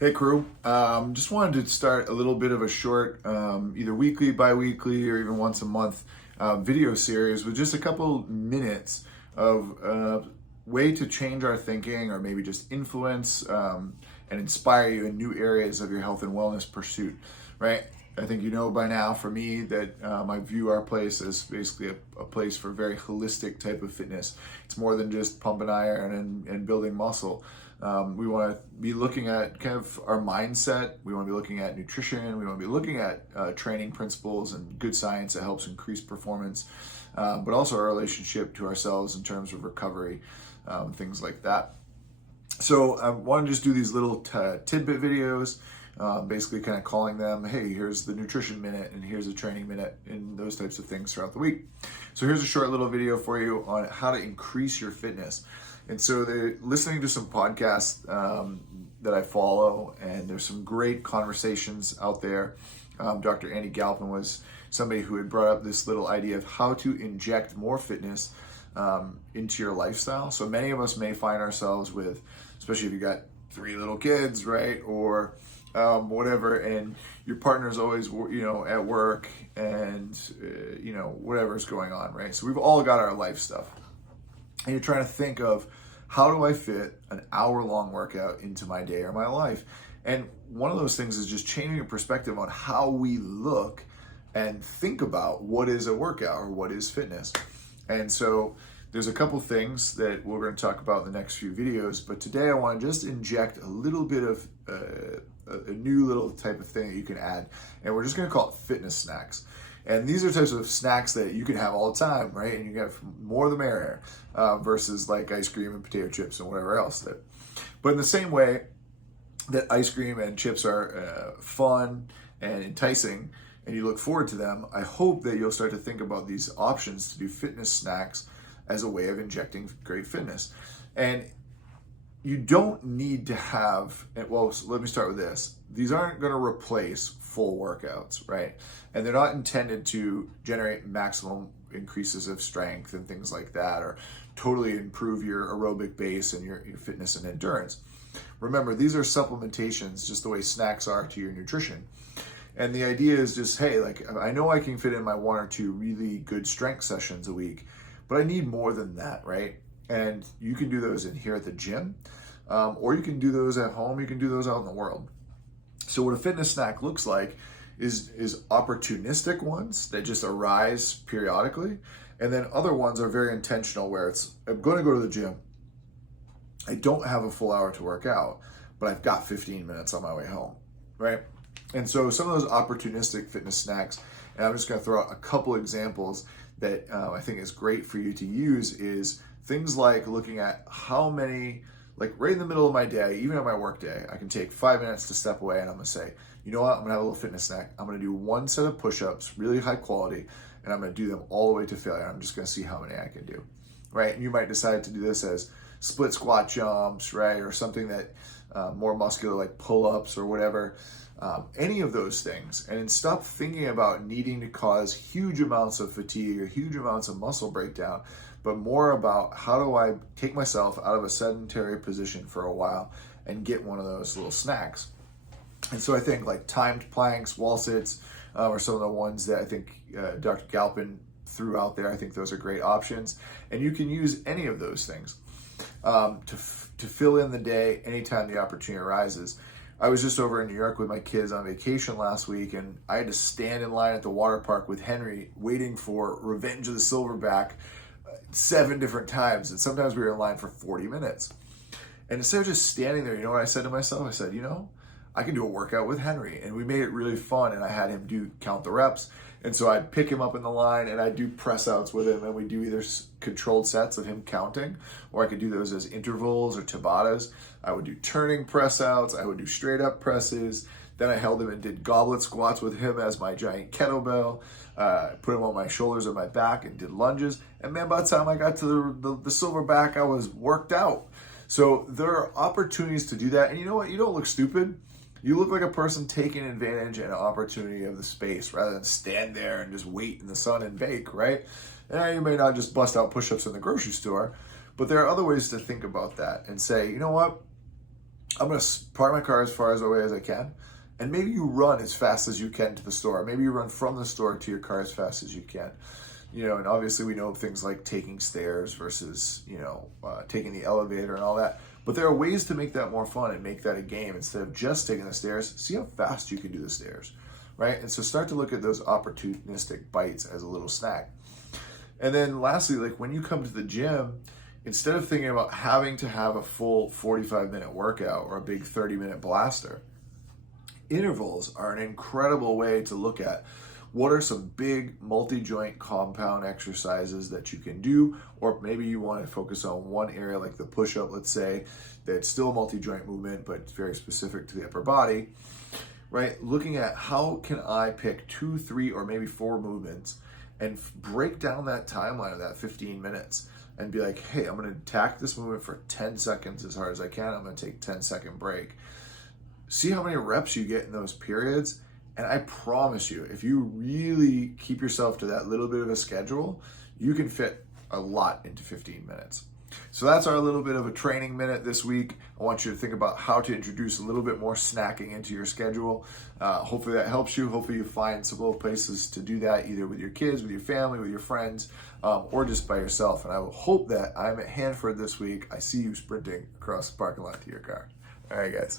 Hey crew, just wanted to start a little bit of a short, either weekly, bi-weekly, or even once a month video series with just a couple minutes of way to change our thinking or maybe just influence and inspire you in new areas of your health and wellness pursuit, right? I think you know by now for me that I view our place as basically a place for very holistic type of fitness. It's more than just pumping iron and building muscle. We want to be looking at kind of our mindset. We want to be looking at nutrition. We want to be looking at training principles and good science that helps increase performance, but also our relationship to ourselves in terms of recovery, things like that. So I want to just do these little tidbit videos, basically kind of calling them, hey, here's the nutrition minute and here's the training minute and those types of things throughout the week. So here's a short little video for you on how to increase your fitness. And so they're listening to some podcasts that I follow, and there's some great conversations out there. Dr. Andy Galpin was somebody who had brought up this little idea of how to inject more fitness into your lifestyle. So many of us may find ourselves with, especially if you got 3 little kids, right, or whatever, and your partner's always, at work, and whatever's going on, right? So we've all got our life stuff. And you're trying to think of, how do I fit an hour-long workout into my day or my life? And one of those things is just changing your perspective on how we look and think about what is a workout or what is fitness. And so there's a couple things that we're going to talk about in the next few videos, but today I want to just inject a little bit of a new little type of thing that you can add, and we're just going to call it fitness snacks. And these are types of snacks that you can have all the time, right? And you get more the merrier, versus like ice cream and potato chips and whatever else. But in the same way that ice cream and chips are fun and enticing, and you look forward to them, I hope that you'll start to think about these options to do fitness snacks as a way of injecting great fitness. And you don't need to have, well, so let me start with this. These aren't going to replace full workouts, right? And they're not intended to generate maximum increases of strength and things like that, or totally improve your aerobic base and your fitness and endurance. Remember, these are supplementations, just the way snacks are to your nutrition. And the idea is just, hey, like, I know I can fit in my 1 or 2 really good strength sessions a week, but I need more than that, right? And you can do those in here at the gym, or you can do those at home. You can do those out in the world. So what a fitness snack looks like is opportunistic ones that just arise periodically, and then other ones are very intentional, where it's, I'm going to go to the gym. I don't have a full hour to work out, but I've got 15 minutes on my way home, right? And so some of those opportunistic fitness snacks, and I'm just going to throw out a couple examples that I think is great for you to use, is things like looking at how many, like right in the middle of my day, even on my work day, I can take 5 minutes to step away and I'm going to say, you know what, I'm going to have a little fitness snack. I'm going to do 1 set of push-ups, really high quality, and I'm going to do them all the way to failure. I'm just going to see how many I can do, right? And you might decide to do this as split squat jumps, right? Or something that more muscular, like pull-ups or whatever. Any of those things, and stop thinking about needing to cause huge amounts of fatigue or huge amounts of muscle breakdown, but more about, how do I take myself out of a sedentary position for a while and get one of those little snacks. And so I think like timed planks, wall sits, are some of the ones that I think Dr. Galpin threw out there. I think those are great options, and you can use any of those things to fill in the day anytime the opportunity arises. I was just over in New York with my kids on vacation last week, and I had to stand in line at the water park with Henry waiting for Revenge of the Silverback 7 different times, and sometimes we were in line for 40 minutes. And instead of just standing there, you know what I said to myself? I said, I can do a workout with Henry. And we made it really fun, and I had him count the reps. And so I'd pick him up in the line and I'd do press outs with him, and we'd do either controlled sets of him counting, or I could do those as intervals or Tabatas. I would do turning press outs. I would do straight up presses. Then I held him and did goblet squats with him as my giant kettlebell. Put him on my shoulders and my back and did lunges. And man, by the time I got to the silverback, I was worked out. So there are opportunities to do that. And you know what? You don't look stupid. You look like a person taking advantage and opportunity of the space, rather than stand there and just wait in the sun and bake, right? You may not just bust out push-ups in the grocery store, but there are other ways to think about that and say, you know what? I'm going to park my car as far away as I can. And maybe you run as fast as you can to the store. Maybe you run from the store to your car as fast as you can. You know, and obviously we know things like taking stairs versus, taking the elevator and all that. But there are ways to make that more fun and make that a game. Instead of just taking the stairs, see how fast you can do the stairs, right? And so start to look at those opportunistic bites as a little snack. And then lastly, like when you come to the gym, instead of thinking about having to have a full 45-minute workout or a big 30-minute blaster, intervals are an incredible way to look at what are some big multi-joint compound exercises that you can do, or maybe you want to focus on one area like the push-up, let's say, that's still a multi-joint movement, but it's very specific to the upper body, right? Looking at how can I pick 2, 3, or maybe 4 movements and break down that timeline of that 15 minutes and be like, hey, I'm going to attack this movement for 10 seconds as hard as I can. I'm going to take 10-second break. See how many reps you get in those periods. And I promise you, if you really keep yourself to that little bit of a schedule, you can fit a lot into 15 minutes. So that's our little bit of a training minute this week. I want you to think about how to introduce a little bit more snacking into your schedule. Hopefully that helps you. Hopefully you find some little places to do that, either with your kids, with your family, with your friends, or just by yourself. And I will hope that I'm at Hanford this week. I see you sprinting across the parking lot to your car. All right, guys.